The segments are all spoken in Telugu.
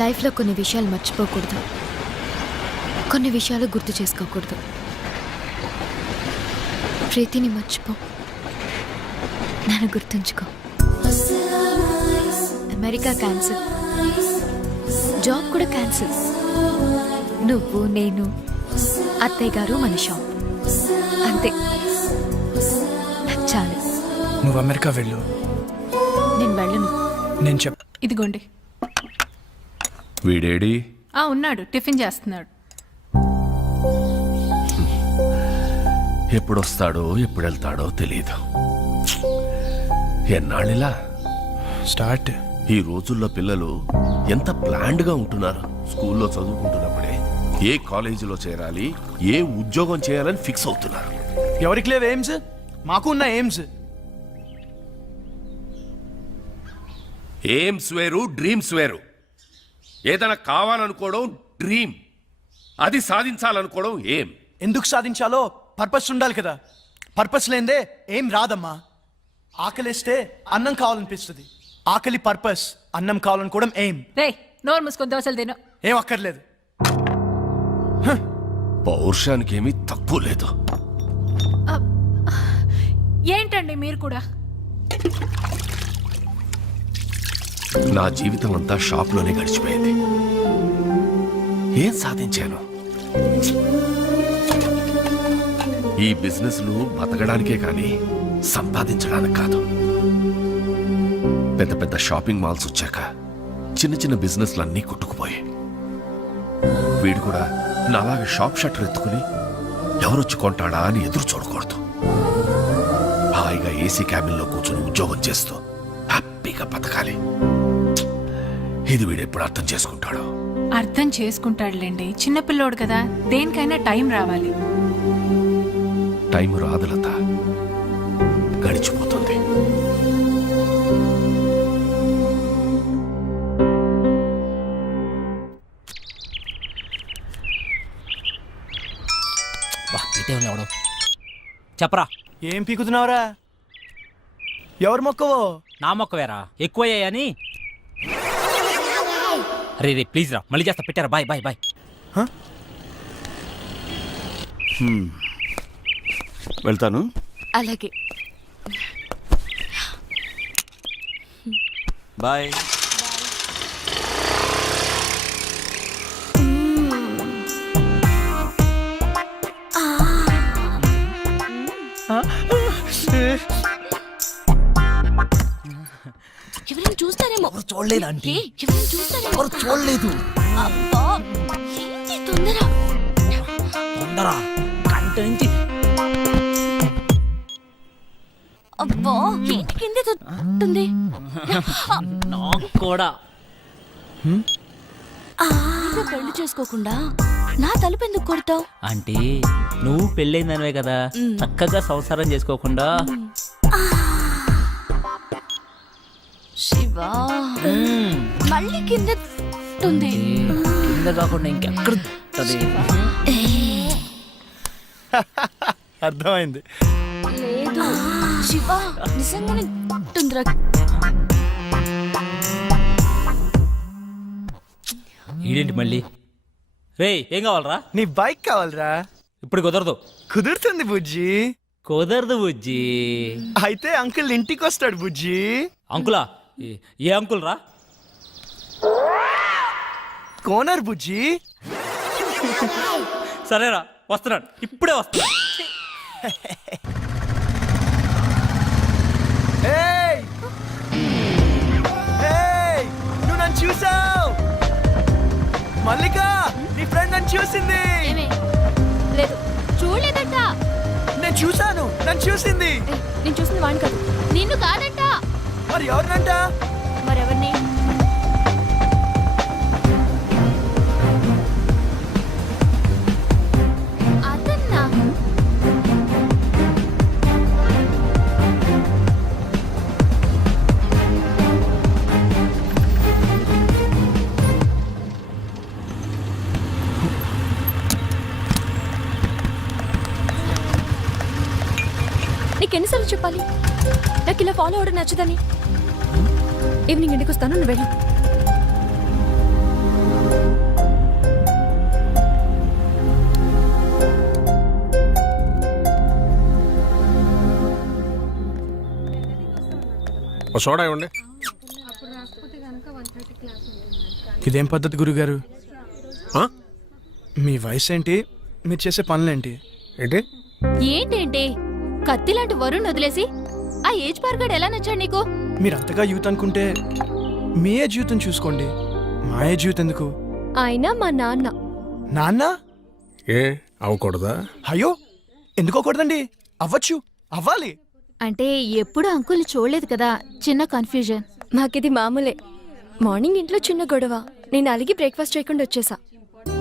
లైఫ్లో కొన్ని విషయాలు మర్చిపోకూడదు, కొన్ని విషయాలు గుర్తు చేసుకోకూడదు. ప్రీతిని మర్చిపో, నన్ను గుర్తుంచుకో. అమెరికా క్యాన్సిల్, జాబ్ కూడా క్యాన్సిల్. నువ్వు, నేను, అత్తయ్య గారు, మన షాప్, అంతే. చాలు. నువ్వు అమెరికా వెళ్ళు. నేను వెళ్ళను. నేను ఇదిగోండి. వీడేడి? ఉన్నాడు, టిఫిన్ చేస్తున్నాడు. ఎప్పుడొస్తాడో ఎప్పుడు వెళ్తాడో తెలియదు. ఎన్నాళ్ళిలా స్టార్ట్. ఈ రోజుల్లో పిల్లలు ఎంత ప్లాన్డ్గా ఉంటున్నారు. స్కూల్లో చదువుకుంటున్నప్పుడే ఏ కాలేజీలో చేరాలి, ఏ ఉద్యోగం చేయాలని ఫిక్స్ అవుతున్నారు. ఎవరికి లేవు ఎయిమ్స్? మాకు ఉన్న ఎయిమ్స్. ఎయిమ్స్ వేరు, డ్రీమ్స్ వేరు. ఏదైనా కావాలనుకోవడం డ్రీమ్, అది సాధించాలనుకోవడం ఏం. ఎందుకు సాధించాలో పర్పస్ ఉండాలి కదా. పర్పస్ లేదే ఏం రాదమ్మా. ఆకలిస్తే అన్నం కావాలనిపిస్తుంది. ఆకలి పర్పస్, అన్నం కావాలనుకోవడం ఏం. రే, నోరు మూసుకొని దోశలు తిను. ఏం అక్కర్లేదు. పౌరుషానికి ఏమీ తక్కువ లేదు. ఏంటండి మీరు కూడా? నా జీవితం అంతా షాప్లోనే గడిచిపోయింది. ఏం సాధించాను? ఈ బిజినెస్లు బతకడానికే కానీ సంపాదించడానికి కాదు. పెద్ద పెద్ద షాపింగ్ మాల్స్ వచ్చాక చిన్న చిన్న బిజినెస్లన్నీ కొట్టుకుపోయాయి. వీడు కూడా నాలాగే షాప్ షట్టర్ ఎత్తుకుని ఎవరొచ్చి కొంటాడా అని ఎదురు చూడకూడదు. హాయిగా ఏసీ క్యాబిన్లో కూర్చొని ఉద్యోగం చేస్తూ హ్యాపీగా బతకాలి. ఇది వీడెప్పుడు అర్థం చేసుకుంటాడు? అర్థం చేసుకుంటాడులేండి, చిన్నపిల్లోడు కదా. దేనికైనా టైం రావాలి. టైం రాదు లత, గడిచిపోతుంది. చెప్పరా. ఏం పీకుతున్నావురా? ఎవరు మొక్కవో? నా మొక్కవేరా, ఎక్కువయ్యాయని. రే రే ప్లీజ్ రా, మళ్ళీ చేస్తా. పెట్టారా? Bye bye bye. వెళ్తాను. అలాగే. బాయ్. ఎవరైనా చూస్తారేమో. చూడలేదు ఆంటీ. ఎవరైనా చూస్తారేమో. చూడలేదు. అబ్బా, ఏంటి తొందర? తొందర కంట నుంచి. అబ్బా, ఏంటి కిందే తొంటుంది? నాకు కూడా. పెళ్లి చేసుకోకుండా నా తలుపు ఎందుకు కొడతావు? ఆంటీ, నువ్వు పెళ్ళైందనివే కదా, చక్కగా సంసారం చేసుకోకుండా. శివా, మళ్ళీ కింద ఉంది. కింద కాకుండా ఇంకెక్కడ? అర్థమైంది. లేదు శివా, నిజంగానే ఉంటుందిరా. ఈడేంటి మళ్ళీ? రే, ఏం కావాలరా? నీ బైక్ కావాలరా? ఇప్పుడు కుదరదు. కుదురుతుంది బుజ్జి. కుదరదు బుజ్జి. అయితే అంకుల్ ఇంటికి వస్తాడు బుజ్జి. అంకులా? ఏ అంకుల్ రా? కోనర్ బుజ్జి. సరేరా, వస్తున్నాడు, ఇప్పుడే వస్తున్నాడు. ఏయ్! ఏయ్! నువ్వు నన్ను చూసావు? మల్లిక, నీ ఫ్రెండ్ నన్ను చూసింది. లేదు, చూడలేదంట. నేను చూసాను, నన్ను చూసింది. నేను చూసింది వాడిని కాదు, నిన్ను కాదంట. మరి ఎవరినంట? మరెవరిని? అదన్నా. నీకు ఎన్నిసార్లు చెప్పాలి నాకు ఇలా ఫాలో అవడం నచ్చదని? ఈవినింగ్ ఇంటికి వస్తాను, నువ్వు వెళ్ళు. ఓ సోడా ఇవ్వండి. ఇదేం పద్ధతి గురుగారు? ఆ? మీ వయసు ఏంటి, మీరు చేసే పనులేంటి? ఏంటి ఏంటేంటి కత్తి లాంటి వరుణ్ వదిలేసి ఆ ఏజ్ పార్గాడు ఎలా నచ్చాడు నీకు? మీరు అంతగా యూత్ అనుకుంటే మీ ఏ జీవితం చూసుకోండి, మా ఏ జీవితం ఎందుకు? ఆయన మా నాన్న. నాన్న? ఏ అవ్వకూడదా? అయ్యో ఎందుకోకూడదండి, అవ్వచ్చు, అవ్వాలి. అంటే ఎప్పుడు అంకుల్ని చూడలేదు కదా, చిన్న కన్ఫ్యూజన్. మాకిది మామూలే. మార్నింగ్ ఇంట్లో చిన్న గొడవ, నేను అలిగి బ్రేక్ఫాస్ట్ చేయకుండా వచ్చేసా.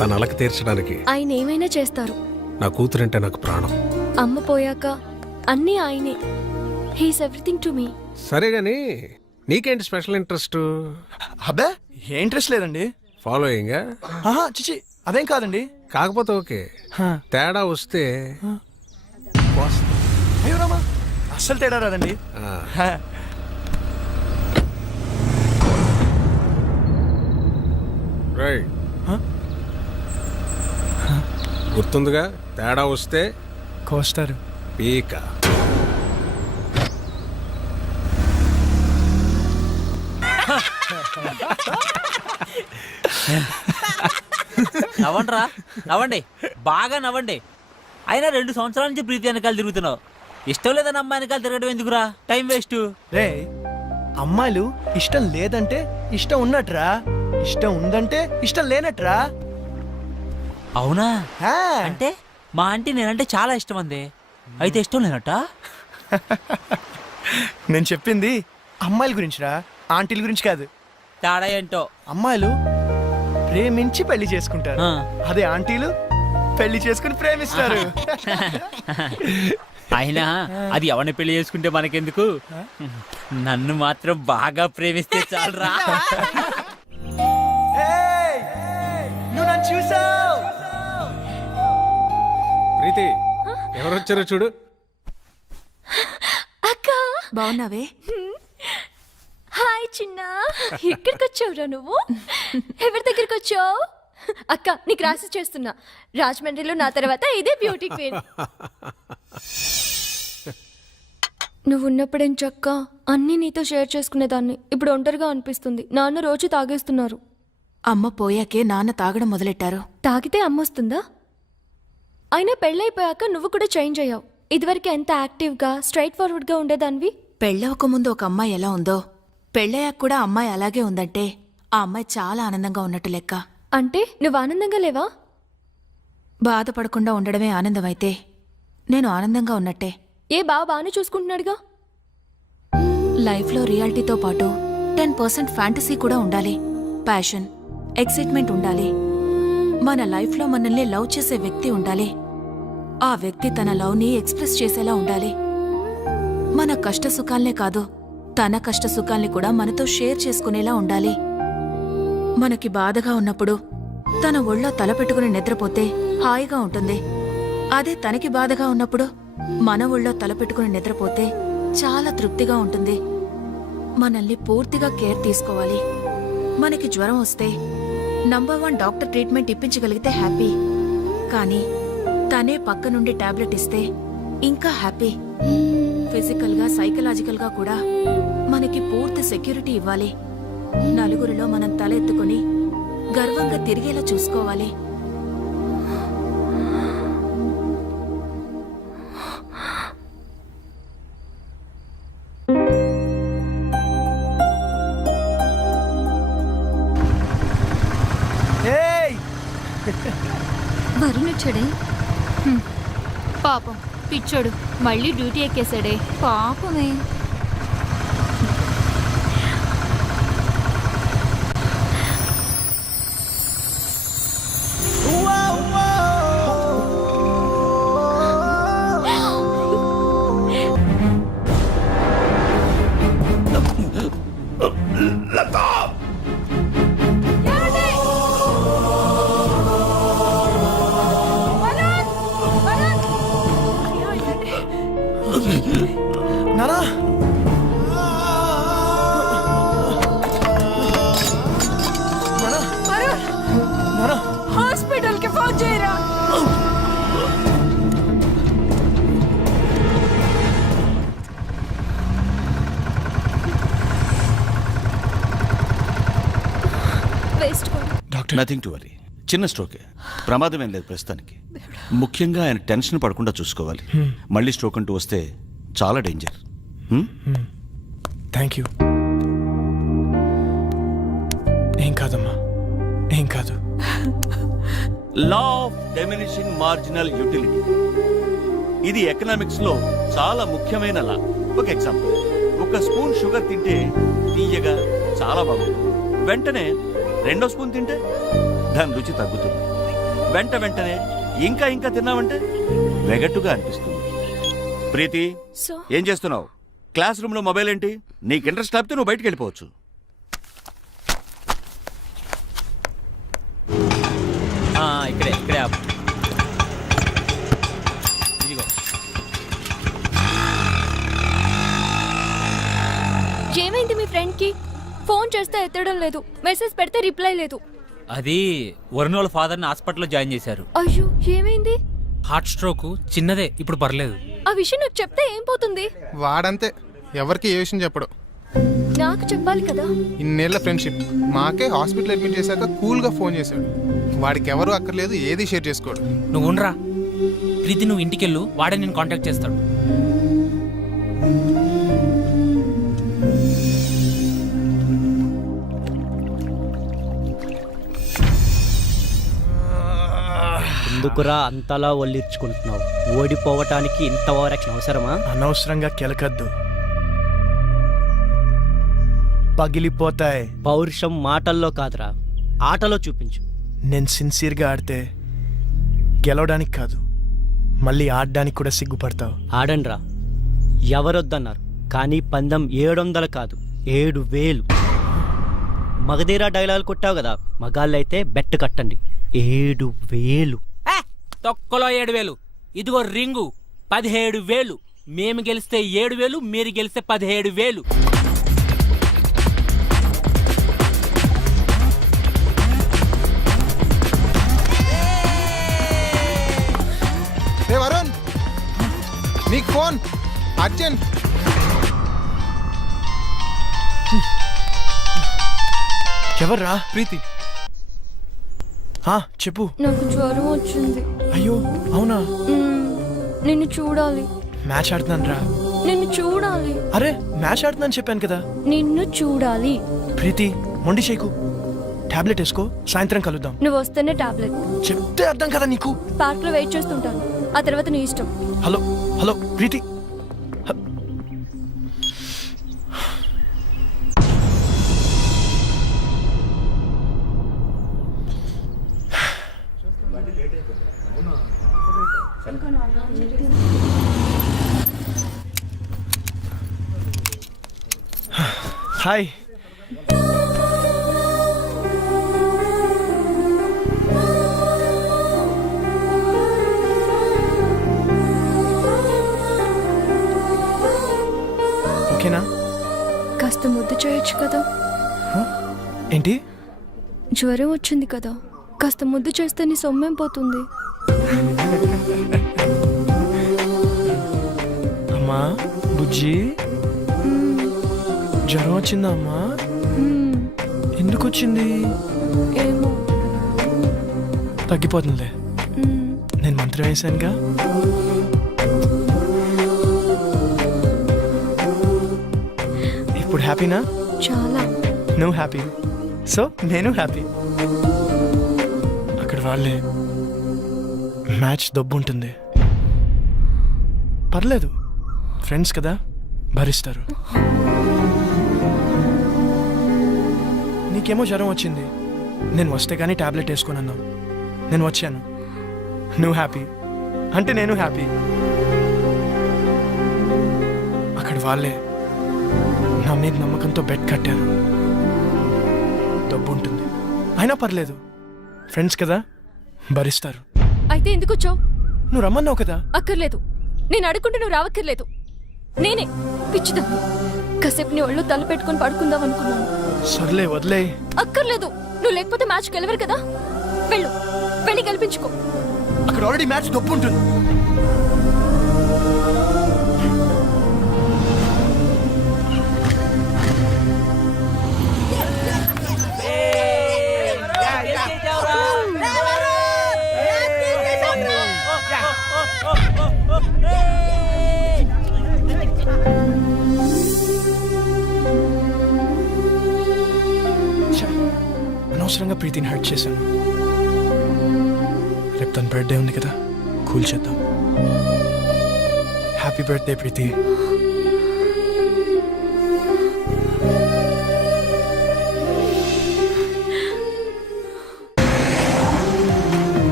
తన అలక తీర్చడానికి ఆయన ఏమైనా చేస్తారు. నా కూతురంటే నాకు ప్రాణం. అమ్మ పోయాక అన్నీ ఆయనే. He's everything to me. సరే గాని నీకేంటి స్పెషల్ ఇంట్రెస్ట్? అబ్బే ఏ ఇంట్రెస్ట్ లేదండి. ఫాలోయింగ్? ఆహా చిచి అదేం కాదండి. కాకపోతే ఓకే, హా. తేడా వస్తే అయ్యో రామా, అస్సలు తేడా రాదండి. ఆ, హా. రైట్. హా? గుర్తుందిగా, తేడా వస్తే కోస్తారు. పీక. నవ్వండిరా, నవ్వండి, బాగా నవ్వండి. అయినా 2 సంవత్సరాల నుంచి ప్రీతి వెనకాల తిరుగుతున్నావు. ఇష్టం లేదని అమ్మాయి వెనకాల తిరగడం ఎందుకురా, టైం వేస్ట్. రే అమ్మాయిలు ఇష్టం లేదంటే ఇష్టం ఉన్నట్రా, ఇష్టం ఉందంటే ఇష్టం లేనట్రా. అవునా? హా. అంటే మా ఆంటీ నేనంటే చాలా ఇష్టం అంది, అయితే ఇష్టం లేనట్ట? నేను చెప్పింది అమ్మాయిల గురించిరా, ఆంటీల గురించి కాదు. తేడా ఏంటో. అమ్మాయిలు ప్రేమించి పెళ్లి చేసుకుంటారు, ఆ. అదే ఆంటీలు పెళ్లి చేసుకుని ప్రేమిస్తారు. అయినా అది ఎవరిని పెళ్లి చేసుకుంటే మనకెందుకు, నన్ను మాత్రం బాగా ప్రేమిస్తే చాలరా. ఏయ్! నువ్వు నన్ను చూసావ్? ప్రీతి ఎవరొచ్చారో చూడు. అక్క బాగున్నావే? హాయ్ చిన్న. ఎక్కడికి వచ్చావురా నువ్వు? ఎవరి దగ్గరికి వచ్చావు? అక్క నీకు రాసి చేస్తున్నా, రాజమండ్రిలో నా తర్వాత ఇదే బ్యూటీ క్వీన్. నువ్వు ఉన్నప్పుడేం చక్క అన్నీ నీతో షేర్ చేసుకునేదాన్ని. ఇప్పుడు ఒంటరిగా అనిపిస్తుంది. నాన్న రోజు తాగేస్తున్నారు. అమ్మ పోయాకే నాన్న తాగడం మొదలెట్టారు. తాగితే అమ్మొస్తుందా? అయినా పెళ్ళైపోయాక నువ్వు కూడా చేంజ్ అయ్యావు. ఇదివరకు ఎంత యాక్టివ్గా స్ట్రైట్ ఫార్వర్డ్గా ఉండేదానివి. పెళ్ళవక ముందు ఒక అమ్మాయి ఎలా ఉందో, పెళ్ళయ్యాక కూడా అమ్మాయి అలాగే ఉందంటే ఆ అమ్మాయి చాలా ఆనందంగా ఉన్నట్టు లెక్క. అంటే నువ్వు ఆనందంగా లేవా? బాధపడకుండా ఉండడమే ఆనందమైతే నేను ఆనందంగా ఉన్నట్టే. ఏ బాగానే చూసుకుంటున్నాడుగా. లైఫ్లో రియాలిటీతో పాటు 10% ఫ్యాంటసీ కూడా ఉండాలి. ప్యాషన్, ఎక్సైట్మెంట్ ఉండాలి. మన లైఫ్లో మనల్ని లవ్ చేసే వ్యక్తి ఉండాలి. ఆ వ్యక్తి తన లవ్ని ఎక్స్ప్రెస్ చేసేలా ఉండాలి. మన కష్ట సుఖాల్నే కాదు, తన కష్ట సుఖాల్ని కూడా మనతో షేర్ చేసుకునేలా ఉండాలి. మనకి బాధగా ఉన్నప్పుడు తన ఒళ్ళో తలపెట్టుకుని నిద్రపోతే హాయిగా ఉంటుంది. అదే తనకి బాధగా ఉన్నప్పుడు మన ఒళ్ళో తలపెట్టుకుని నిద్రపోతే చాలా తృప్తిగా ఉంటుంది. మనల్ని పూర్తిగా కేర్ తీసుకోవాలి. మనకి జ్వరం వస్తే నంబర్ 1 డాక్టర్ ట్రీట్మెంట్ ఇప్పించగలిగితే హ్యాపీ. కానీ తనే పక్క నుండి టాబ్లెట్ ఇస్తే ఇంకా హ్యాపీ. ఫిజికల్గా సైకలాజికల్గా కూడా మనకి పూర్తి సెక్యూరిటీ ఇవ్వాలి. నలుగురిలో మనం తల ఎత్తుకుని గర్వంగా తిరిగేలా చూసుకోవాలి. ఏయ్! వరుణ్ వచ్చాడే? పాపం పిచ్చోడు మళ్ళీ డ్యూటీ ఎక్కేశాడే. పాపమే. డాక్టర్ నథింగ్ టు వరీ, చిన్న స్ట్రోకే, ప్రమాదం ఏం లేదు ప్రస్తుతానికి. ముఖ్యంగా ఆయన టెన్షన్ పడకుండా చూసుకోవాలి. మళ్ళీ స్ట్రోక్ అంటూ వస్తే చాలా డేంజర్. Thank you. ఏం కాదమ్మా, ఏం కాదు. Law of diminishing marginal utility, ఇది ఎకనామిక్స్ లో చాలా ముఖ్యమైన లా. ఒక ఎగ్జాంపుల్, ఒక స్పూన్ షుగర్ తింటే తీయగా చాలా బాగుంటుంది. వెంటనే 2వ స్పూన్ తింటే దాని రుచి తగ్గుతుంది. వెంటనే ఇంకా ఇంకా తిన్నామంటే వెగట్టుగా అనిపిస్తుంది. ప్రీతి, సో ఏం చేస్తున్నావు? క్లాస్ రూమ్ లో మొబైల్ ఏంటి? నీకు ఇంట్రెస్ట్ లేకపోతే నువ్వు బయటికి వెళ్ళిపోవచ్చు. ఇక్కడే ఆపు. ఇదిగో. ఏమైంది మీ ఫ్రెండ్ కి? ఫోన్ చేస్తే ఎత్తడం లేదు, మెసేజ్ పెడితే రిప్లై లేదు. అది వరుణ్ వాళ్ళ ఫాదర్ని హాస్పిటల్లో జాయిన్ చేశారు. అయ్యో, ఏమైంది? హార్ట్ స్ట్రోక్ చిన్నదే, ఇప్పుడు పర్లేదు. ఆ విషయం నాకు చెప్తే ఏం పోతుంది? వాడంతే, ఎవరికి ఏ విషయం చెప్పడు. నాకు చెప్పాలి కదా. ఇన్నేళ్ల ఫ్రెండ్షిప్, మాకే హాస్పిటల్ అడ్మిట్ చేశాక కూల్గా ఫోన్ చేశాడు. వాడికి ఎవరు అక్కర్లేదు, ఏది షేర్ చేసుకోడు. నువ్వు ఉండరా ప్రీతి, నువ్వు ఇంటికెళ్ళు, వాడే నేను కాంటాక్ట్ చేస్తాడు. ఎందుకురా అంతలా ఒళ్ళిర్చుకుంటున్నావు? ఓడిపోవటానికి ఇంత ఓవరాక్షన్ అవసరమా? అనవసరంగా కెలకద్దు, పగిలిపోతాయి. పౌరుషం మాటల్లో కాదురా, ఆటలో చూపించు. నేను సిన్సియర్గా ఆడితే గెలవడానికి కాదు, మళ్ళీ ఆడడానికి కూడా సిగ్గుపడతావు. ఆడండ్రా, ఎవరొద్దన్నారు? కానీ పందెం 700 కాదు, 7000. మగధీరా డైలాగ్ కొట్టావు కదా, మగాళ్ళైతే బెట్ కట్టండి. 7000. తొక్కలో 7000. ఇదిగో రింగు 17000. మేము గెలిస్తే 7000, మీరు గెలిస్తే 17000. ఏ వరుణ్, నీకు ఫోన్ అర్జెంట్. ఎవర్రా? ప్రీతి, చెప్పు. నాకు జ్వరం వచ్చింది. అయ్యో అవునా? నిన్ను చూడాలి. మ్యాచ్ ఆడుతున్నాను రా. నిన్ను చూడాలి. అరే మ్యాచ్ ఆడుతున్నాను చెప్పాను కదా. నిన్ను చూడాలి. ప్రీతి, మొండి చేయకు. టాబ్లెట్ వేసుకో, సాయంత్రం కలుద్దాం. నువ్వు వస్తేనే టాబ్లెట్. చెప్తే అర్థం కదా నీకు. పార్క్ లో వెయిట్ చేస్తుంటాను, ఆ తర్వాత నీ ఇష్టం. హలో హలో ప్రీతి. హాయ్. ఓకేనా? కాస్త ముద్దు చేయొచ్చు కదా. ఏంటి? జ్వరం వచ్చింది కదా, కాస్త ముద్దు చేస్తే నీ సొమ్మేం పోతుంది. అమ్మా బుజ్జి, జ్వరం వచ్చిందా అమ్మా? ఎందుకు వచ్చింది? ఏమో. తగ్గిపోతుందిలే, నేను మంత్రం వేసానుగా. ఇప్పుడు హ్యాపీనా? చాలా. నువ్వు హ్యాపీ, సో నేను హ్యాపీ. అక్కడ వాళ్ళే మ్యాచ్ దబ్బు ఉంటుంది, పర్లేదు, ఫ్రెండ్స్ కదా, భరిస్తారు. నీకేమో జ్వరం వచ్చింది, నేను వస్తే కానీ టాబ్లెట్ వేసుకున్నాను. నేను వచ్చాను, నువ్వు హ్యాపీ అంటే నేను హ్యాపీ. అక్కడ వాళ్ళే నా మీద నమ్మకంతో బెట్ కట్టారు. డబ్బు ఉంటుంది, అయినా పర్లేదు, ఫ్రెండ్స్ కదా, భరిస్తారు. అయితే ఎందుకు వచ్చావు? నువ్వు రమ్మన్నావు కదా. అక్కర్లేదు, నేను అడుగుంటే నువ్వు రావక్కర్లేదు. నేనే పిచ్చిదాన్ని, కాసేపు నీ ఒళ్ళు తల పెట్టుకుని పడుకుందాం అనుకున్నాను. సర్లే వదిలే. అక్కర్లేదు, నువ్వు లేకపోతే మ్యాచ్ గెలవరు కదా. వెళ్ళు, వెళ్ళి గెలిపించుకో. అక్కడ ఆల్రెడీ మ్యాచ్ డబ్బు ఉంటుంది. అనవసరంగా ప్రీతిని హర్ట్ చేశాను. రేపు తన బర్త్డే ఉంది కదా, కూల్ చేద్దాం. హ్యాపీ బర్త్డే ప్రీతి.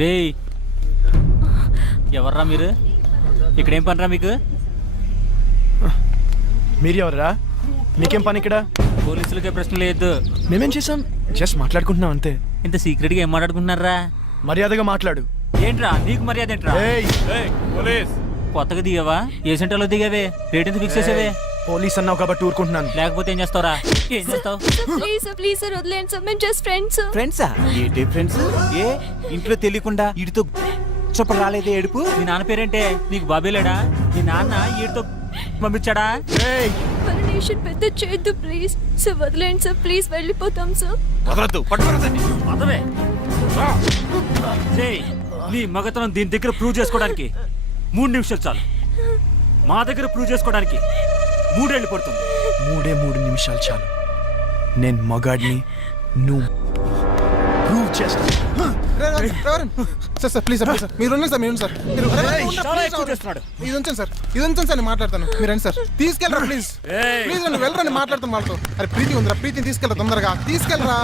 రే ఎవర్రా మీరు? ఇక్కడేం పనిరా మీకు? మీరు ఎవరా? మీకేం పని ఇక్కడ? పోలీసులకే ప్రశ్న లేదు. మేమేం చేసాం? జస్ట్ మాట్లాడుకుంటున్నాం అంతే. ఇంత సీక్రెట్గా ఏం మాట్లాడుకుంటున్నారా? మర్యాదగా మాట్లాడు. ఏంట్రా నీకు మర్యాద ఏంట్రా? కొత్తగా దిగావా? ఏ సెంటర్లో దిగావే? రేట్ ఎంత ఫిక్స్ చేసావే? పోలీస్ అన్నావు కాబట్టి ఊరుకుంటున్నాను. లేకపోతే ఏం చేస్తావురా? ఏం చేస్తావు? ప్లీజ్ సార్ వదిలేండి సార్, మేము జస్ట్ ఫ్రెండ్స్. ఫ్రెండ్సా? ఏంటి ఫ్రెండ్స్? ఏ ఇంట్లో తెలియకుండా వీడితో చెప్ప రాలేదే ఏడుపు? మీ నాన్న పేరేంటే? నీకు బాబే లేడా? మీ నాన్న వీడితో పంపించాడా? పర్మిషన్ పెద్ద చేయొద్దు ప్లీజ్ సార్, వదిలేండి సార్ ప్లీజ్, వెళ్ళిపోతాం సార్. పదవే. నీ మగతనం దీని దగ్గర ప్రూవ్ చేసుకోవడానికి 3 నిమిషాలు చాలు. మా దగ్గర ప్రూవ్ చేసుకోవడానికి 3 ఏళ్ళు పడుతుంది. 3 నిమిషాలు చాలు. నేను మగాడిని, నువ్వు ప్రూవ్ చేస్తాను. సార్ ప్లీజ్ సార్, మీరు ఉండండి సార్, మీరు సార్, ఇది ఉంచండి సార్, ఇది ఉంచండి సార్, నేను మాట్లాడతాను. మీరు రండి సార్, తీసుకెళ్ళరా ప్లీజ్, ప్లీజ్ రండి, వెళ్ళరండి, మాట్లాడతాను వాళ్ళతో. అరే ప్రీతి ఉందిరా, ప్రీతిని తీసుకెళ్ళరా, తొందరగా తీసుకెళ్ళరా.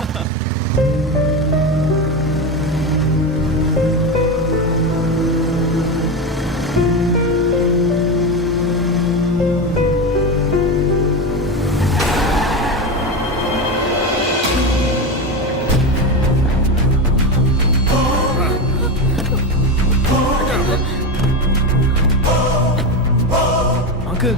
అంకుల్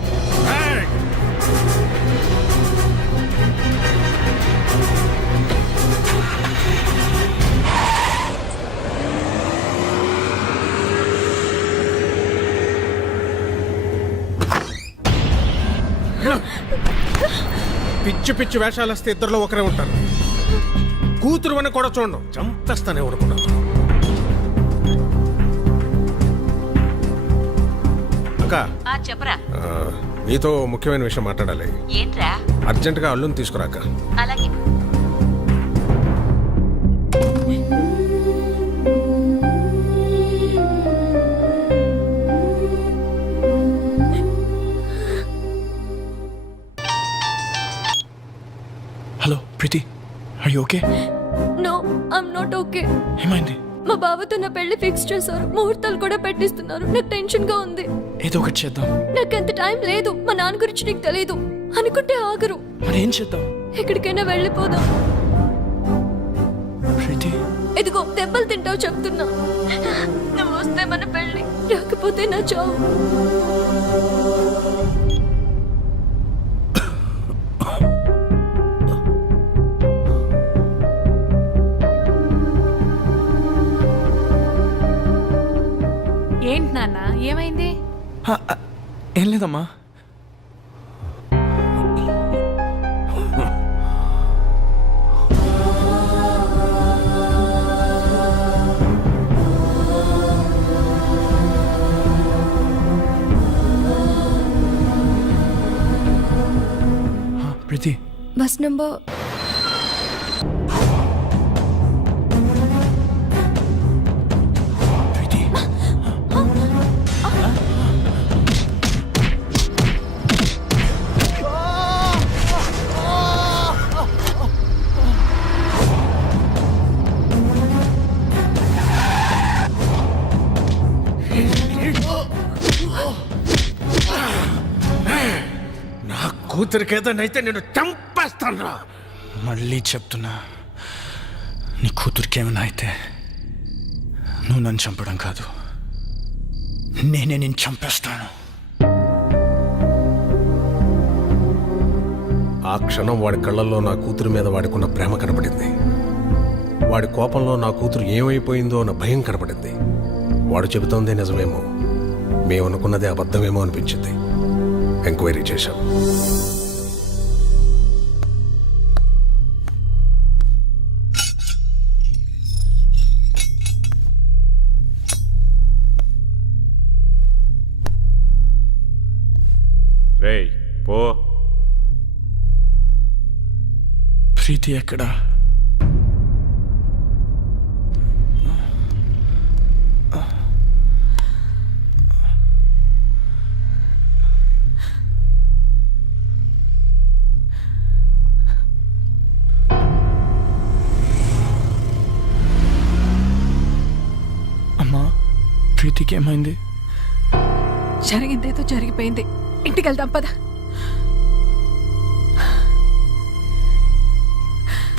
పిచ్చి పిచ్చి వేషాలు వస్తే ఇద్దరులో ఒకరే ఉంటారు. కూతురు అని కూడా చూడండి, చంపేస్తానే ఊరుకున్నాను. అక్క చెప్పరా. నీతో ముఖ్యమైన విషయం మాట్లాడాలి. ఏంట్రా? అర్జెంటుగా అల్లుని తీసుకురాక. అలాగే. Hello Preeti, are you okay? No I'm not okay. ఏమైంది? మా బావతో నా పెళ్లి ఫిక్స్ చేశారు, ముహూర్తాలు కూడా పెట్టిస్తున్నారు. నాకు టెన్షన్ గా ఉంది. ఏదో ఒకటి చేద్దాం. నాకు అంత టైం లేదు. మా నాన్న గురించి నీకు తెలియదు అనుకుంటే ఆగరు. మరి ఏం చేద్దాం? ఎక్కడికైనా వెళ్ళిపోదాం. ప్రీతి, ఇదిగో దెబ్బలు తింటావు చెప్తున్నా. నువ్వు వస్తే మన పెళ్లి, రాకపోతే నా చావు. ఏంటి నాన్న, ఏమైంది? ఏం లేదమ్మా. హౌస్ నంబర్ నా కూతురికి ఏదైతే నేను చంపేస్తాను. మళ్ళీ చెప్తున్నా, నీ కూతురికి ఏమైనా అయితే నువ్వు నన్ను చంపడం కాదు, నేనే నేను చంపేస్తాను. ఆ క్షణం వాడి కళ్ళల్లో నా కూతురు మీద వాడికున్న ప్రేమ కనపడింది. వాడి కోపంలో నా కూతురు ఏమైపోయిందో అన్న భయం కనపడింది. వాడు చెబుతోందే నిజమేమో, మేమనుకున్నదే అబద్ధమేమో అనిపించింది. ఎంక్వైరీ చేశాం. రేయ్ పో. ప్రీతి ఎక్కడా? అమ్మా, ప్రీతికి ఏమైంది? జరిగిందేదో జరిగిపోయింది, ఇంటికి వెళ్దాం పద.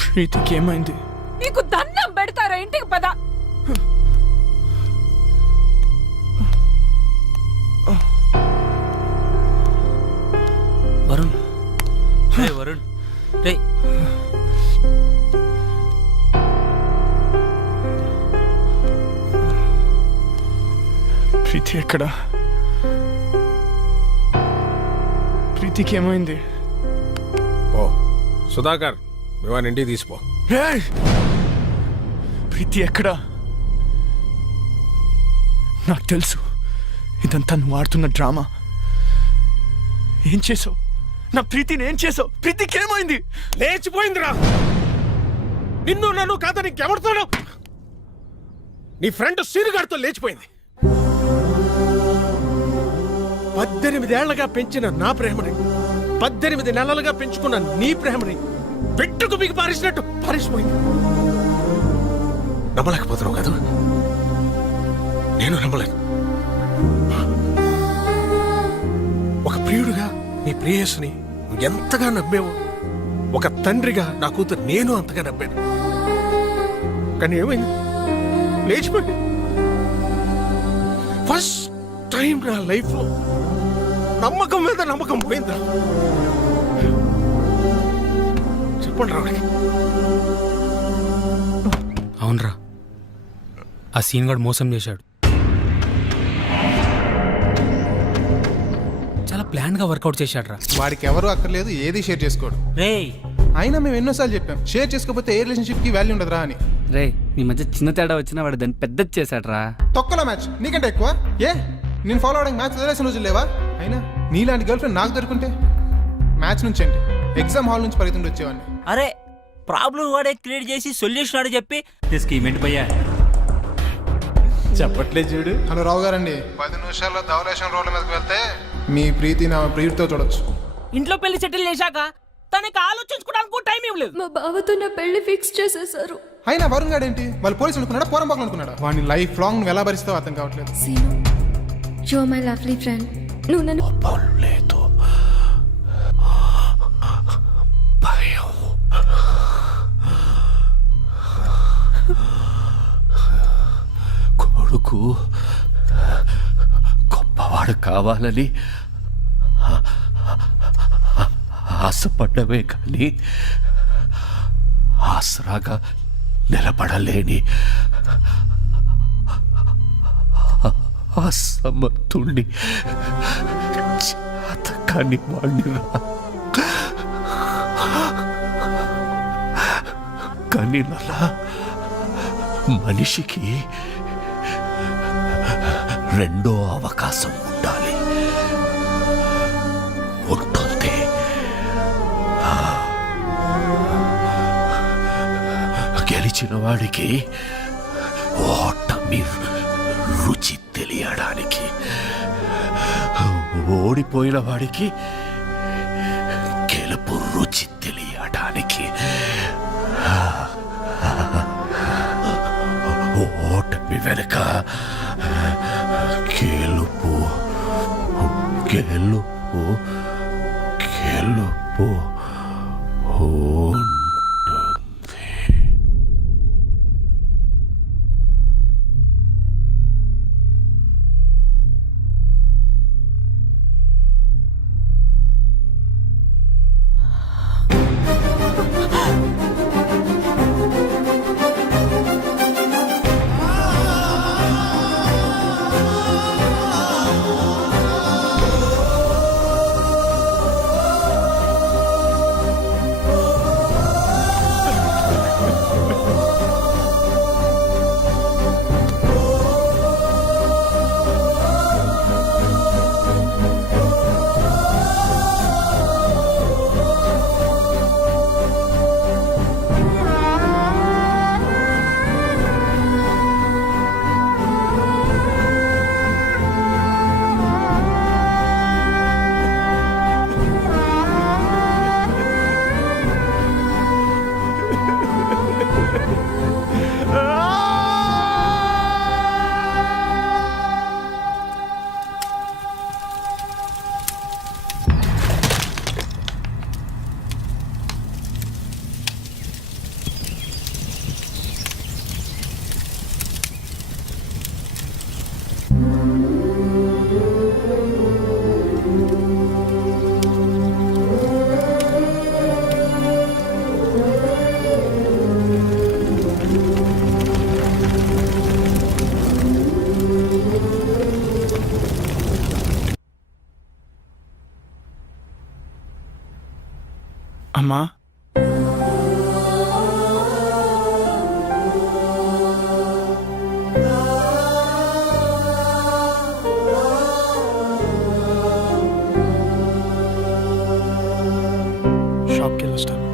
ప్రీతికి ఏమైంది? నీకు దండం పెడతారా, ఇంటికి పద. వరుణ్, రే వరుణ్, రే ప్రీతి ఎక్కడా? ప్రీతికి ఏమైంది? ఓ సుధాకర్, మేము ఇంటికి తీసిపో. ఏయ్! ప్రీతి ఎక్కడా? నాకు తెలుసు ఇదంతా నువ్వు ఆడుతున్న డ్రామా. ఏం చేసావు? నా ప్రీతిని ఏం చేసావు? ప్రీతికి ఏమైంది? లేచిపోయిందిరా. నిన్ను నన్ను కాదని ఇంకెవరితోనూ, నీ ఫ్రెండ్ సీనుగాడితో లేచిపోయింది. 18 ఏళ్లగా పెంచిన నా ప్రేమని, 18 నెలలుగా పెంచుకున్న నీ ప్రేమని పెట్టుకు మీకు పారేసినట్టు పారేసిపోయింది. నమ్మలేకపోతున్నావు కదా? నేను నమ్మలేను. ఒక ప్రియుడుగా నీ ప్రేయస్ని నువ్వు ఎంతగా నమ్మేవో, ఒక తండ్రిగా నా కూతురు నేను అంతగా నమ్మాను. కానీ ఏమైంది? లేచిపోయింది. ఫస్ట్ టైం నా లైఫ్లో నమ్మకం మీద నమ్మకం పోయిందా? చెప్పండి రావడానికి. అవునరా, ఆ సీన్ గడు మోసం చేశాడు. చాలా ప్లాన్ గా వర్కౌట్ చేశాడు రా. వాడికి ఎవరు అక్కర్లేదు, ఏది షేర్ చేసుకోడు. రేయ్ అయినా మేము ఎన్నోసార్లు చెప్పాం, షేర్ చేసుకోకపోతే ఏ రిలేషన్షిప్ కి వాల్యూ ఉండదురా అని. రే, నీ మధ్య చిన్న తేడా వచ్చినా వాడు దాన్ని పెద్దది చేశాడు రా. తొక్కలో మ్యాచ్ నీకంటే ఎక్కువ. ఏ నేను ఫాలో అవడానికి మ్యాచ్ వదిలేసిన రోజులు లేవా? అయినా నీలాంటి గర్ల్ ఫ్రెండ్ నాకు దొరుకుంటే మ్యాచ్ నుంచి ఏంటి, ఎగ్జామ్ హాల్ నుంచి పరిగెత్తుండి వచ్చేవాడిని. అరే, ప్రాబ్లం వాడే క్రియేట్ చేసి సొల్యూషన్ వాడే చెప్పి స్కీమ్ ఏంటి భయ్యా? చెప్పట్లేదు చూడు. హలో రావు గారండి, 10 నిమిషాల్లో ధవలేషన్ రోడ్ల మీదకి వెళ్తే మీ ప్రీతి నా ప్రియుడితో చూడొచ్చు. ఇంట్లో పెళ్లి సెటిల్ చేశాక తనకి ఆలోచించుకోవడానికి టైం ఇవ్వలేదు. మా బావతో నా పెళ్లి ఫిక్స్ చేసేసారు. అయినా వరుణ్ గారు ఏంటి, వాళ్ళు పోలీసులు అనుకున్నాడా, పోరంబాకులు అనుకున్నాడా? వాడిని లైఫ్ లాంగ్ నువ్వు ఎలా భరిస్తావో అర్థం కావట్లేదు. Seenu, you are my lovely friend. నువ్వు నన్ను లేదు, భయం. కొడుకు గొప్పవాడు కావాలని ఆశపడ్డమే కానీ ఆసరాగా నిలబడలేని అసమర్థుణ్ణి, చేతకాని వాణ్ణిరా. కానీ నలా మనిషికి రెండో అవకాశం ఉండాలి. ఉంటుంది. గెలిచిన వాడికి ఓటమి రుచి తెలియడానికి, ఓడిపోయిన వాడికి గెలుపు రుచి తెలియడానికి, ఓటమి వెనుక గెలుపు గెలుపు గెలుపు ఉంటుంది. అమ్మా, షాప్కి వెళ్ళొస్తాను.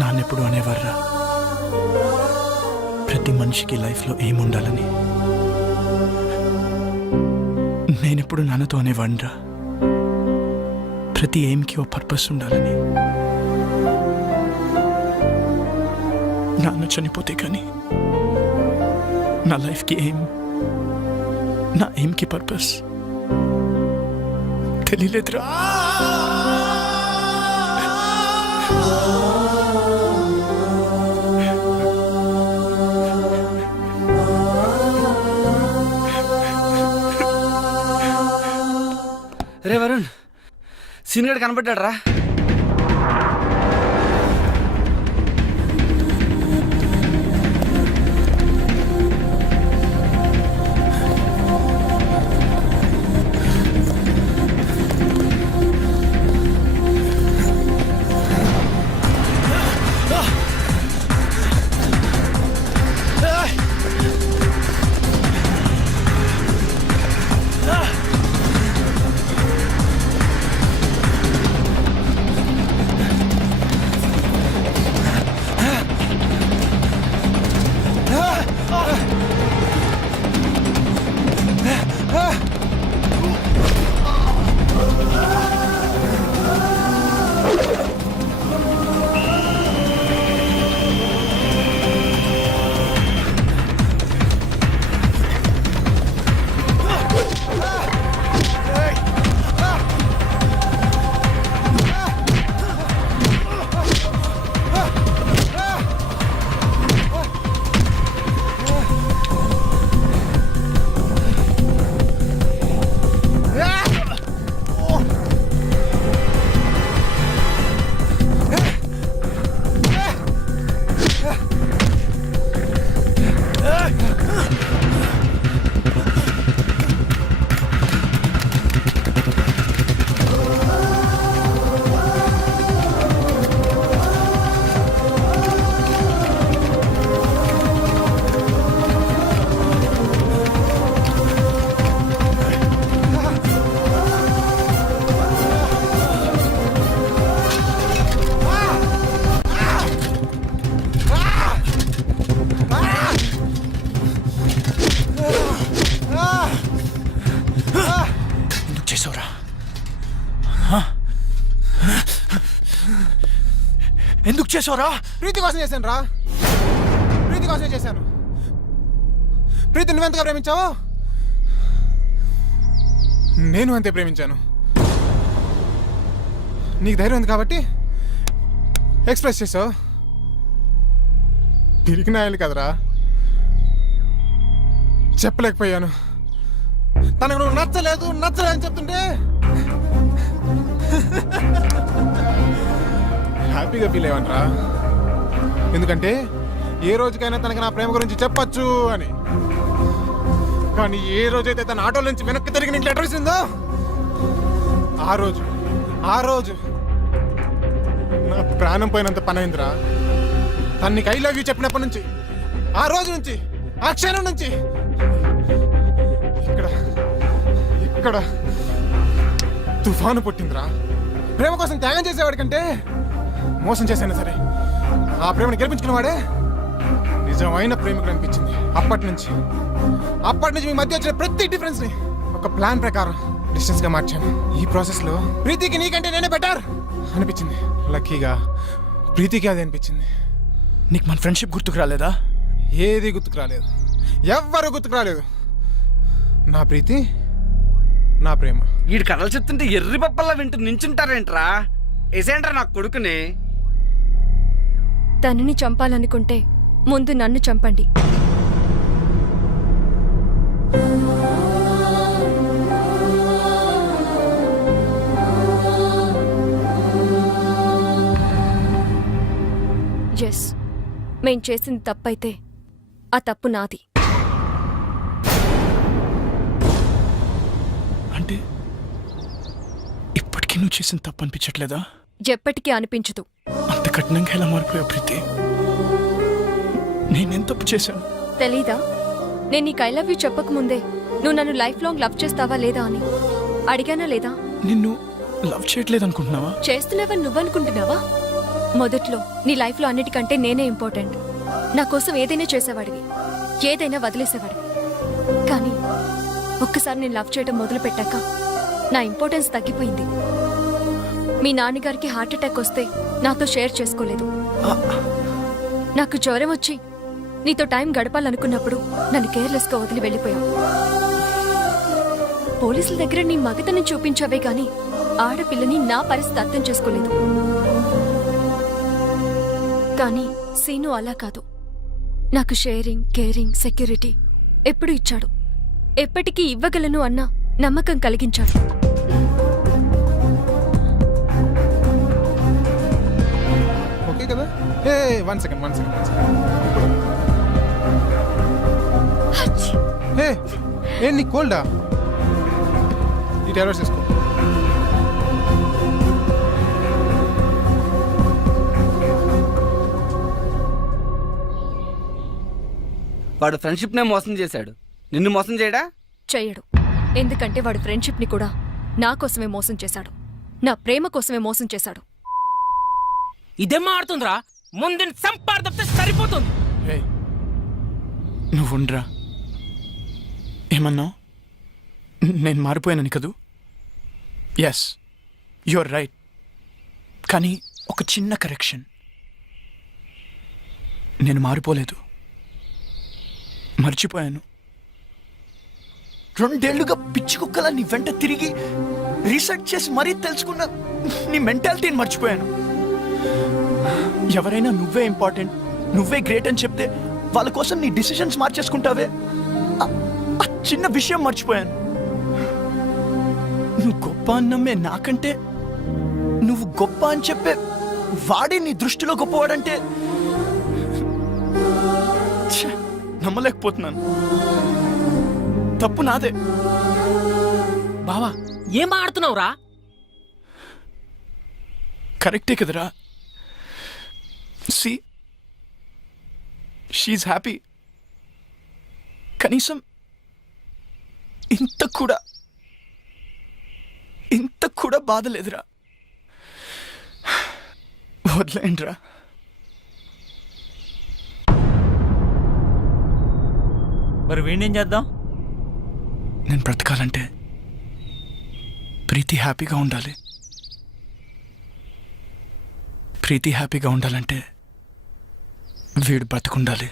నాన్నెప్పుడు అనేవారా, ప్రతి మనిషికి లైఫ్లో ఏముండాలని. నేనెప్పుడు నాన్నతో అనేవాడిరా, ప్రతి ఎయిమ్కి ఓ పర్పస్ ఉండాలని. నాన్న చనిపోతే కానీ నా లైఫ్కి ఎయిమ్, నా ఎయిమ్కి పర్పస్ తెలియలేదురా. రే వరుణ్, సీనియర్ కనబడ్డాడు రా. చేసావురా? ప్రీతి కోసం చేశాను రా, ప్రీతి కోసమే చేశాను. ప్రీతి నువ్వెంతగా ప్రేమించావు, నేను అంతే ప్రేమించాను. నీకు ధైర్యం ఉంది కాబట్టి ఎక్స్ప్రెస్ చేసావు. తిరిగినాయాలి కదరా, చెప్పలేకపోయాను. తనకు నువ్వు నచ్చలేదు అని చెప్తుంటే హ్యాపీగా ఫీల్ అయ్యావనరా. ఎందుకంటే ఏ రోజుకైనా తనకి నా ప్రేమ గురించి చెప్పచ్చు అని. కానీ ఏ రోజైతే తన ఆటోల నుంచి వెనక్కి తిరిగి నీకు లెటర్ ఇస్తుందో ఆ రోజు నా ప్రాణం పోయినంత పనైందిరా. తను నీకు ఐ లవ్ యూ చెప్పినప్పటి నుంచి, ఆ రోజు నుంచి, ఆ క్షణం నుంచి ఇక్కడ తుఫాను పుట్టిందిరా. ప్రేమ కోసం త్యాగం చేసేవాడి కంటే మోసం చేసైనా సరే ఆ ప్రేమను గెలిపించుకున్న వాడే నిజమైన ప్రేమికుడు అనిపించింది. అప్పటి నుంచి మీ మధ్య వచ్చిన ప్రతి డిఫరెన్స్ ని ఒక ప్లాన్ ప్రకారం డిస్టెన్స్ గా మార్చాను. ఈ ప్రాసెస్ లో ప్రీతికి నీకంటే నేనే బెటర్ అనిపించింది. లక్కీగా ప్రీతికి అది అనిపించింది. నీకు మన ఫ్రెండ్షిప్ గుర్తుకు రాలేదా? ఏది గుర్తుకు రాలేదు, ఎవ్వరు గుర్తుకు రాలేదు. నా ప్రీతి, నా ప్రేమ. వీడి కథలు చెప్తుంటే ఎర్రి పప్పల్లా వింటూ నించుంటారేంట్రా? ఏసేంట్రా నా కొడుకుని. తనని చంపాలనుకుంటే ముందు నన్ను చంపండి. ఎస్, మేం చేసింది తప్పైతే ఆ తప్పు నాది. అంటే ఇప్పటికీ నువ్వు చేసిన తప్పు అనిపించట్లేదా? ఎప్పటికీ అనిపించదు. అంత కఠినంగా ఎలా మారిపోయావు ప్రీతి? నేనేం తప్పు చేశాను? తెలీదా? నేను నీకు ఐ లవ్ యూ చెప్పకముందే నువ్వు నన్ను లైఫ్ లాంగ్ లవ్ చేస్తావా లేదా అని అడిగానా లేదా? నిన్ను లవ్ చేయట్లేదు అనుకుంటున్నావా? చేస్తున్నావని నువ్వనుకుంటున్నావా? మొదట్లో నీ లైఫ్లో అన్నిటికంటే నేనే ఇంపార్టెంట్. నా కోసం ఏదైనా చేసేవాడివి, ఏదైనా వదిలేసేవాడివి. కానీ ఒక్కసారి నేను లవ్ చేయడం మొదలు పెట్టాక నా ఇంపార్టెన్స్ తగ్గిపోయింది. మీ నాన్నగారికి హార్ట్ అటాక్ వస్తే నాతో షేర్ చేసుకోలేదు. నాకు జ్వరం వచ్చి నీతో టైం గడపాలనుకున్నప్పుడు నన్ను కేర్లెస్గా వదిలి వెళ్ళిపోయావు. పోలీసుల దగ్గర నీ మగతను చూపించావే గాని ఆడపిల్లని నా పరిస్థితి అర్థం చేసుకోలేదు. కానీ సీను అలా కాదు. నాకు షేరింగ్, కేరింగ్, సెక్యూరిటీ ఎప్పుడు ఇచ్చాడు. ఎప్పటికీ ఇవ్వగలను అన్న నమ్మకం కలిగించాడు. ఓకే కదా? One second. నీ కోల్డా? ఈ టాబ్లెట్స్ తీసుకో. వాడు ఫ్రెండ్షిప్ నే మోసం చేశాడు, నిన్ను మోసం చేయడా? చెయ్యడు. ఎందుకంటే వాడు ఫ్రెండ్షిప్ ని కూడా నా కోసమే మోసం చేశాడు. నా ప్రేమ కోసమే మోసం చేశాడు. ఇదేం ఆడుతుందిరా? ముందు సంపాదిస్తే సరిపోతుంది. నువ్వు ఉండరా. ఏమన్నావు? నేను మారిపోయానని కదూ? Yes, your right. కానీ ఒక చిన్న కరెక్షన్. నేను మారిపోలేదు, మర్చిపోయాను. 2 ఏళ్లుగా పిచ్చి కుక్కలా నీ వెంట తిరిగి రీసెర్చ్ చేసి మరీ తెలుసుకున్న నీ మెంటాలిటీని మర్చిపోయాను. ఎవరైనా నువ్వే ఇంపార్టెంట్, నువ్వే గ్రేట్ అని చెప్తే వాళ్ళ కోసం నీ డిసిషన్స్ మార్చేసుకుంటావే, ఆ చిన్న విషయం మర్చిపోయాను. నువ్వు గొప్ప అన్నమ్మే నాకంటే నువ్వు గొప్ప అని చెప్పే వాడే నీ దృష్టిలో గొప్పవాడంటే నమ్మలేకపోతున్నాను. తప్పు నాదే. బావా ఏం ఆడుతున్నావురా? కరెక్టే కదరా. See, she happy. కనీసం ఇంత కూడా బాధ లేదురా. వదిలేండిరా. మరి వీణేం చేద్దాం? నేను బ్రతకాలంటే ప్రీతి హ్యాపీగా ఉండాలి. ప్రీతి హ్యాపీగా ఉండాలంటే వీడు బతుకుండాలి.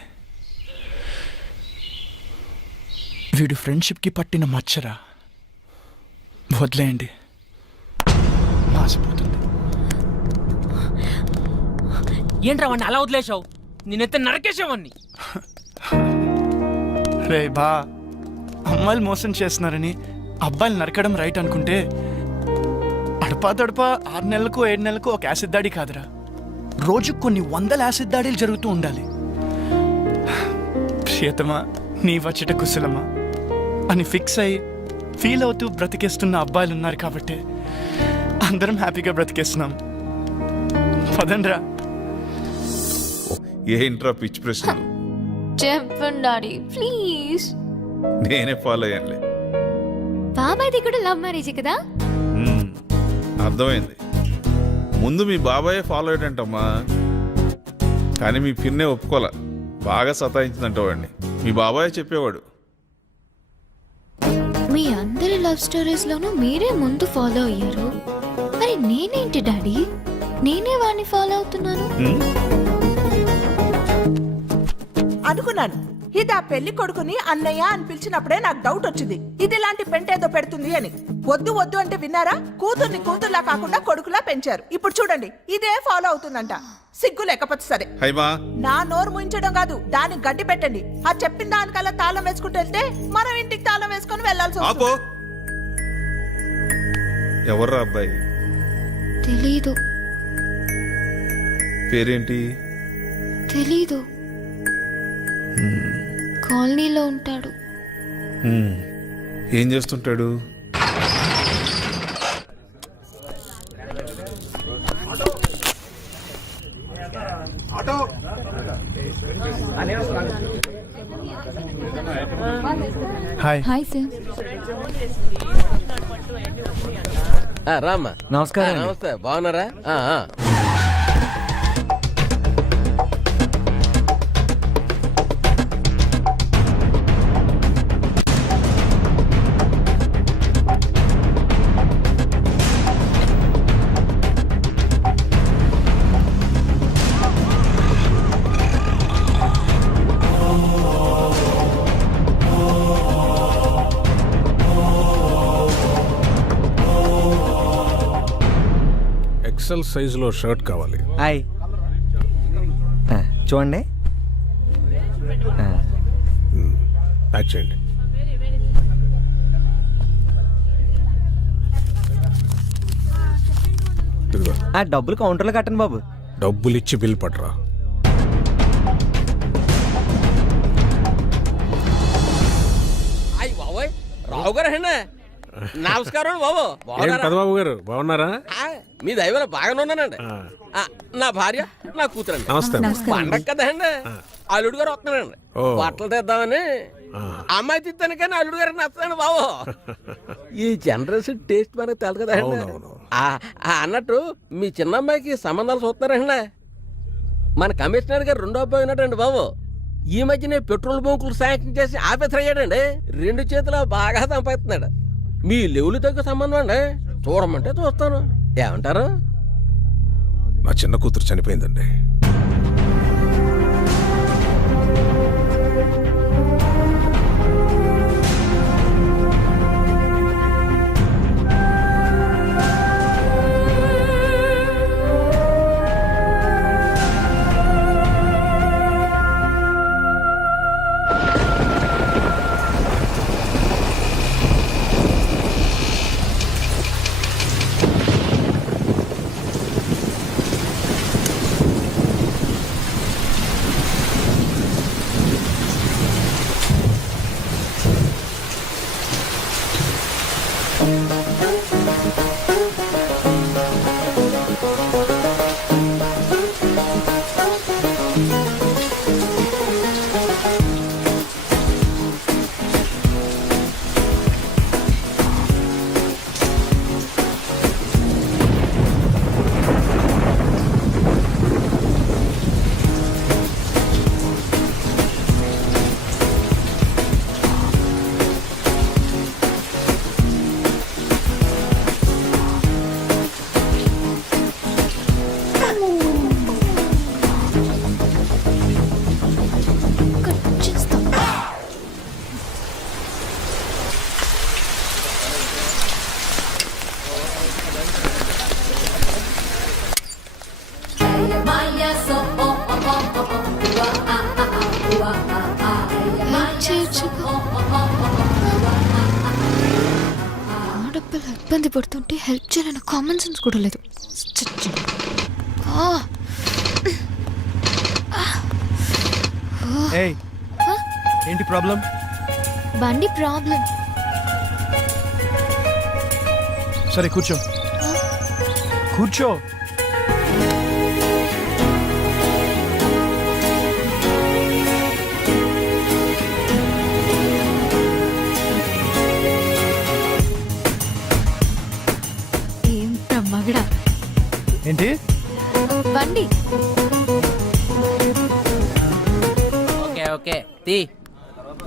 వీడు ఫ్రెండ్షిప్కి పట్టిన మచ్చరా, వదిలేయండి, మాసిపోతుంది. ఏంట్రా వాడిని అలా వదిలేసావు? నేనైతే నరకేసావాన్ని. రే బా, అమ్మాయిలు మోసం చేస్తున్నారని అబ్బాయిలు నరకడం రైట్ అనుకుంటే అడపా 6 నెలలకు 7 నెలలకు ఒక యాసిడ్ దాడి కాదురా, రోజు కొన్ని 100 యాసిడ్ దాడులు జరుగుతూ ఉండాలి. ప్రియతమా నీ వచ్చట కుశలమా అని ఫిక్స్ అయ్యి ఫీల్ అవుతూ బ్రతికేస్తున్న అబ్బాయిలు ఉన్నారు కాబట్టి అందరం హ్యాపీగా బ్రతికేస్తున్నాం. పదండ్రా. ఏంట్రా పిచ్చి ప్రశ్నలు? చెప్పండి డాడీ ప్లీజ్. నేనే ఫాలో అయ్యానులే. బాబాయ్ది కూడా లవ్ మ్యారేజ్ కదా? అర్థమైంది. ముందు మీ బాబాయే ఫాలో అయ్యాడంటమ్మా, కానీ మీ పిన్నే ఒప్పుకోలే. బాగా సతాయించిందంట వాడిని. మీ బాబాయే చెప్పేవాడు. మీ అందరి లవ్ స్టోరీస్ లోనూ మీరే ముందు ఫాలో అయ్యారు, మరి నేనేంటి డాడీ? నేనే వాడిని ఫాలో అవుతున్నాను. అనుకున్నాను ఇది ఆ పెళ్లి కొడుకుని అన్నయ్య అని పిలిచినప్పుడే నాకు డౌట్ వచ్చింది, ఇది ఇలాంటి పెంటేదో పెడుతుంది అని. వద్దు వద్దు అంటే విన్నారా? కూతుర్ని కూతుర్లా కాకుండా కొడుకులా పెంచారు. ఇప్పుడు చూడండి ఇదే ఫాలో అవుతుందంట. సిగ్గు లేకపోతే సరే, నా నోరు ముయించడం కాదు, దానికి గడ్డి పెట్టండి. ఆ చెప్పిన దానికల్లా తాళం వేసుకుంటూ వెళ్తే మనం ఇంటికి తాళం వేసుకుని వెళ్లాల్సి వస్తుంది. ఎవర్రా అబ్బాయి? తెలీదు. పేరేంటి? తెలీదు. కాలనీలో ఉంటాడు. ఏం చేస్తుంటాడు? హాయ్. Hi sir. రామ్మా. నమస్కారం. నమస్తే, బాగున్నారా? ఎక్సెల్ సైజులో షర్ట్ కావాలి. హాయ్, చూడండి. ప్యాక్ చేయండి. ఇదిగో ఆ డబ్బులు కౌంటర్లో కట్టండి బాబు. డబ్బులు ఇచ్చి బిల్ పట్టరా. అయ్యి బాబోయ్, రావు గారు అండి. నమస్కారం బాబు. పెదబాబు గారు బాగున్నారా? మీ దైవం బాగానే ఉన్నానండి. నా భార్య, నా కూతురండి. నమస్తే. పండగ కదండి, అల్లుడు గారు వస్తున్నానండి. బట్టలు తెద్దామని. అమ్మాయి తిత్తాను కానీ అల్లుడు గారికి నచ్చాను బాబు. ఈ జనరేషన్ టేస్ట్ మనకు తెలదు కదండి. అన్నట్టు మీ చిన్న అమ్మాయికి సంబంధాలు చూస్తున్నారండి. మన కమిషనర్ గారు 2వ అబ్బాయి ఉన్నాడండి బాబు. ఈ మధ్యనే పెట్రోల్ బంకులు శాంక్షన్ చేసి ఆఫీసర్ అయ్యాడండి. 2 చేతులు బాగా సంపాదిస్తున్నాడు. మీ లెవెల్ తగ్గ సంబంధం అండి, చూడమంటే చూస్తాను. ఏమంటారు? నా చిన్న కూతురు చనిపోయిందండి. హెల్ప్ చేయొచ్చుగా. ఆడపిల్ల ఇబ్బంది పడుతుంటే హెల్ప్ చేయాలన్న కామన్ సెన్స్ కూడా లేదు. ఏయ్ ఏంటి ప్రాబ్లం? బండి ప్రాబ్లం. సరే కూర్చో కూర్చో. ఏంట మగడా ఏంటి? బండి. ఓకే ఓకే తీ.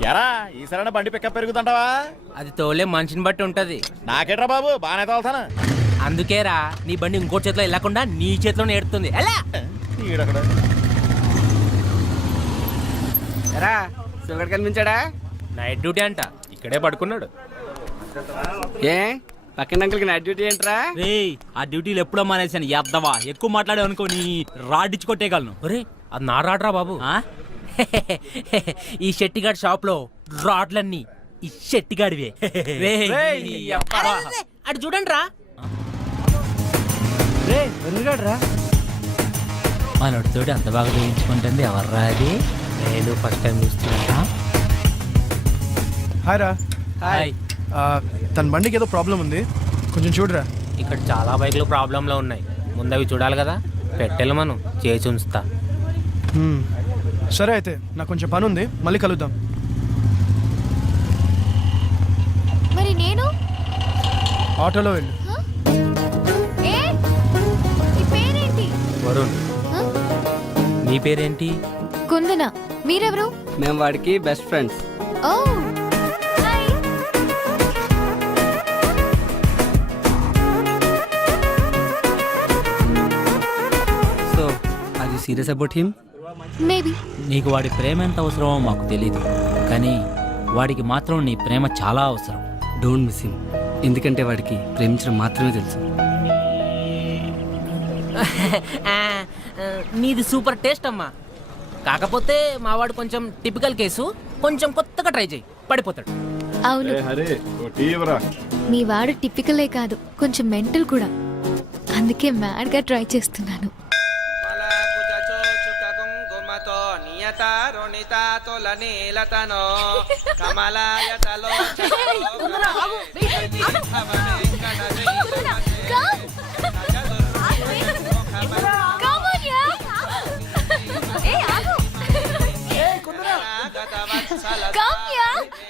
ఎరా ఈసారైనా బండి పికప్ పెరుగుతుంటావా? అది తోలే మనిషిని బట్టి ఉంటది. నాకేట్రా బాబు, బాగానే తోలుతాను. అందుకేరా నీ బండి ఇంకో చేతిలో వెళ్ళకుండా నీ చేతిలోనే ఏడుతుంది. ఎలా ఈడక్కడ ఎరా సుగర్ కనిపించాడా? నైట్ డ్యూటీ అంట, ఇక్కడే పడుకున్నాడు. ఏ పక్కన అంకుల్కి నైట్ డ్యూటీ ఏంట్రా? రేయ్ ఆ డ్యూటీలు ఎప్పుడో మానేశాను. ఎద్దవా ఎక్కువ మాట్లాడే అనుకో నీ రాడ్డిచ్చి కొట్టేయగలను. ఒరే అది నా రాడ్రా బాబు. ఆ? ఈ షెట్టిగాడి షాప్ లో రాడ్లన్నీ ఈ షెట్టిగాడివే. అటు చూడండి రా. మనోడితోటి అంత బాగా చేయించుకుంటుంది ఎవర్రా అది? నేను ఫస్ట్ టైం చూస్తున్నా. హాయ్ రా. హాయ్. తన బండికి ఏదో ప్రాబ్లం ఉంది, కొంచెం చూడరా. ఇక్కడ చాలా బైక్లు ప్రాబ్లంలో ఉన్నాయి. ముందు అవి చూడాలి కదా. పెట్టెలు మనం చేసి ఉంచుతా. సరే అయితే నాకు కొంచెం పని ఉంది, మళ్ళీ కలుద్దాం. మరి నేను ఆటోలో వెళ్ళు. ఏ నీ పేరేంటి? వరుణ్. నీ పేరేంటి? కుందన. మీరెవరు? మేము వాడికి బెస్ట్ ఫ్రెండ్స్. ఓ హాయ్. సో అది సీరియస్ అబౌట్ హిమ్? మేబీ. నీకు వాడి ప్రేమ ఎంత అవసరమో మాకు తెలియదు, కానీ వాడికి మాత్రం నీ ప్రేమ చాలా అవసరం. డోంట్ మిస్ హిమ్, ఎందుకంటే వాడికి ప్రేమించడం మాత్రమే తెలుసు. నీది సూపర్ టేస్ట్ అమ్మా. కాకపోతే మావాడు కొంచెం టిపికల్ కేసు. కొంచెం కొత్తగా ట్రై చేయి, పడిపోతాడు. అవును, మీ వాడు టిపికలే కాదు, కొంచెం మెంటల్ కూడా. అందుకే మ్యాడ్ గా ట్రై చేస్తున్నాను.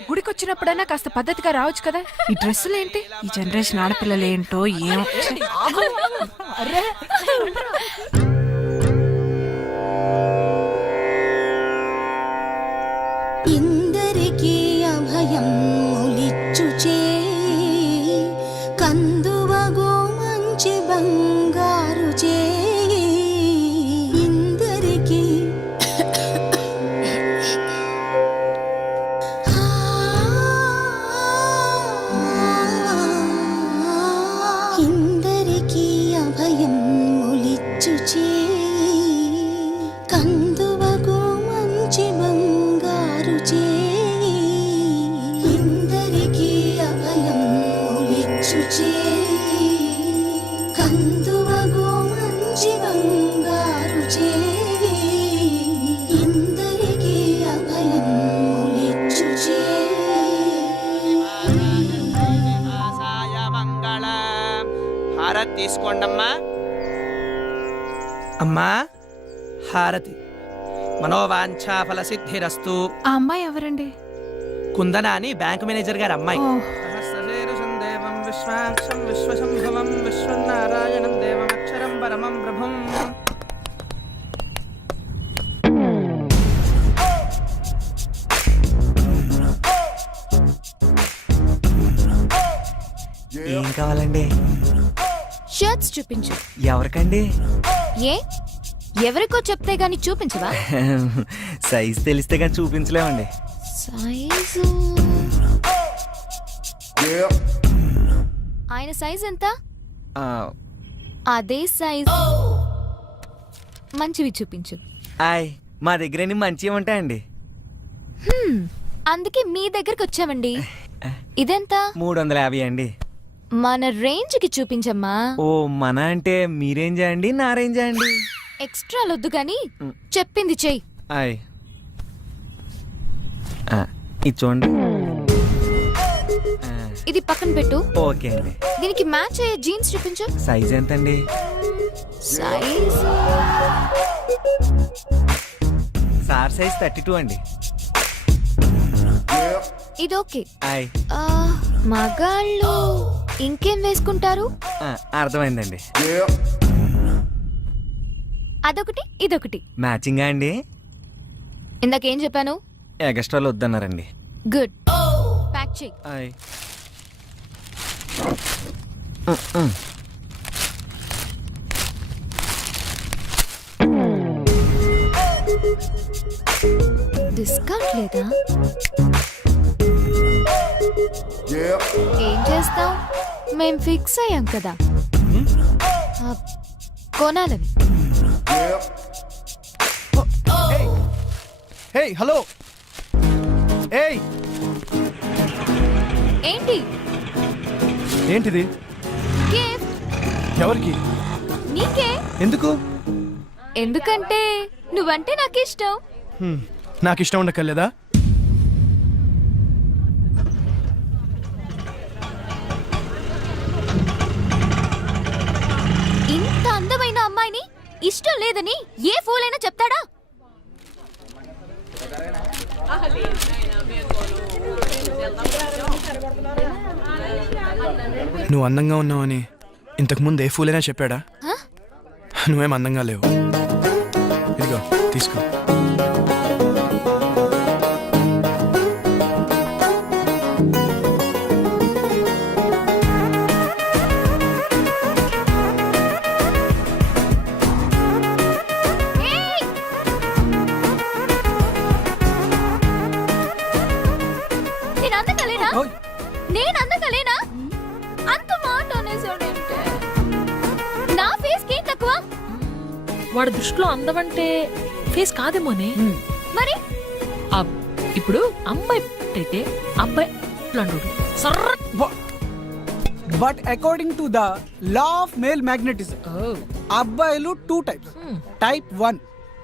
గుడికొచ్చినప్పుడైనా కాస్త పద్ధతిగా రావచ్చు కదా. ఈ డ్రెస్సులు ఏంటి? ఈ జనరేషన్ ఆడపిల్లలు ఏంటో ఏమో. ఇందరికీ అభయం ములిచ్చుచే కందువగో మంచి బంగారు చే ఇందరికీ ఇందరికీ అభయం ములిచ్చుచే కందువగో మంచి బంగారు చే ఇందరికీ అభయం ములిచ్చుచే కందువగో మంచి బంగారు చే ఇందరికీ అభయం ములిచ్చుచే. హారతి తీసుకోండమ్మా. అమ్మా హారతి. మనోవాంఛా ఫల సిద్ధిరస్తు. ఆ అమ్మాయి ఎవరండి? కుందన అని బ్యాంక్ మేనేజర్ గారు అమ్మాయి. ఓ. దేవం విశ్వాక్షం విశ్వశంభవం విశ్వనారాయణం దేవం అక్షరం పరమం ప్రభుం. ఏం కావాలండి? షర్ట్స్ చూపించు. ఎవరికండి? ఏ ఎవరికో చెప్తే గాని చూపించవా? సైజ్ తెలిస్తే కానీ చూపించలేమండి. సైజు ఆయన సైజ్ ఎంత? అదే సైజ్ మంచివి చూపించు. మా దగ్గర మంచివి ఉంటాయండి. అందుకే మీ దగ్గరకు వచ్చామండి. ఇదెంత? 350 అండి. మన రేంజ్ కి చూపించమ్మా. ఓ మన అంటే మీ రేంజా అండి, నా రేంజా అండి? ఎక్స్ట్రా లొద్దు గాని చెప్పింది చెయ్యి. ఆయ్ ఇది చూడండి. ఇది పక్కన పెట్టు. ఓకే అండి. దీనికి మ్యాచ్ అయ్యే జీన్స్ చూపించు. సైజ్ ఎంత అండి? సైజ్ సార్ సైజ్ 32 అండి. ఇది ఓకే. ఆయ్ మగాళ్ళు ఇంకేం వేసుకుంటారు? అర్థమైందండి. అదొకటి ఇదొకటి మ్యాచింగా అండి? ఇందాకేం చెప్పాను? ఎగస్ట్రాలు వద్దన్నారండి. గుడ్, ప్యాక్ చెయ్యి. ఆయ్ డిస్కౌంట్ లేదా? ఏం చేస్తాం, మేం ఫిక్స్ అయ్యాం కదా కొనాలని. Hey hello. ఏయ్ ఏంటి? ఏంటిది? గిఫ్ట్. ఎవరికి? నీకే. ఎందుకు? ఎందుకంటే నువ్వంటే నాకు ఇష్టం. నాకు ఇష్టం ఉండక్కర్లేదా? ఇంత అందమైన అమ్మాయిని ఇష్టం లేదని ఏ ఫూల్ అయినా చెప్తాడా? నువ్వు అందంగా ఉన్నావని ఇంతకుముందు ఏ ఫూలైనా చెప్పాడా? నువ్వేం అందంగా లేవు. ఇదిగో తీసుకో. నేను అందంగా లేనా? అంత మాట అనేసాడంటే నా ఫేస్ కి తక్కువ. వాడి దృష్టిలో అందమంటే ఫేస్ కాదేమోనే. మరి ఇప్పుడు అమ్మాయి అయితే అబ్బాయి but according to the law of male magnetism అబ్బాయిలు 2 టైప్స్. టైప్ 1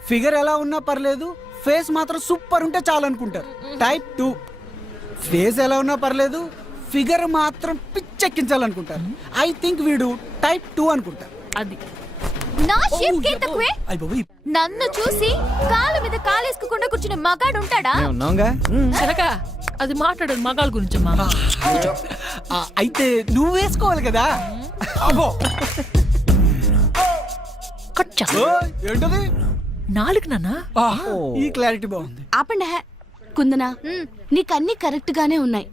ఫిగర్ ఎలా ఉన్నా పర్లేదు, ఫేస్ మాత్రం సూపర్ ఉంటే చాలు అనుకుంటారు. టైప్ 2 ఫేస్ ఎలా ఉన్నా పర్లేదు, ఫిగర్ మాత్రం పిచ్చెక్కించాలనుకుంటారు. ఐ థింక్ వీడు టైప్ 2 అనుకుంటారు. అది నా షేప్ కి తక్కువే. నన్ను చూసి కాళ్ళ మీద కాలేసుకోకుండా కూర్చునే మగాడు ఉంటాడా? సరగా అది మాట్లాడదు మగాళ్ళ గురించమ్మా. అయితే నువ్వు వేసుకోవాలి కదా. ఏంటది? నాలుగు నాన్న. ఈ క్లారిటీ బాగుంది. ఆపండి కుందనా, నీకన్నీ కరెక్ట్ గానే ఉన్నాయి.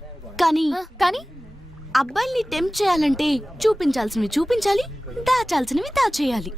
కానీ అబ్బాయిల్ని టెంప్ట్ చేయాలంటే చూపించాల్సినవి చూపించాలి, దాచాల్సినవి దాచేయాలి.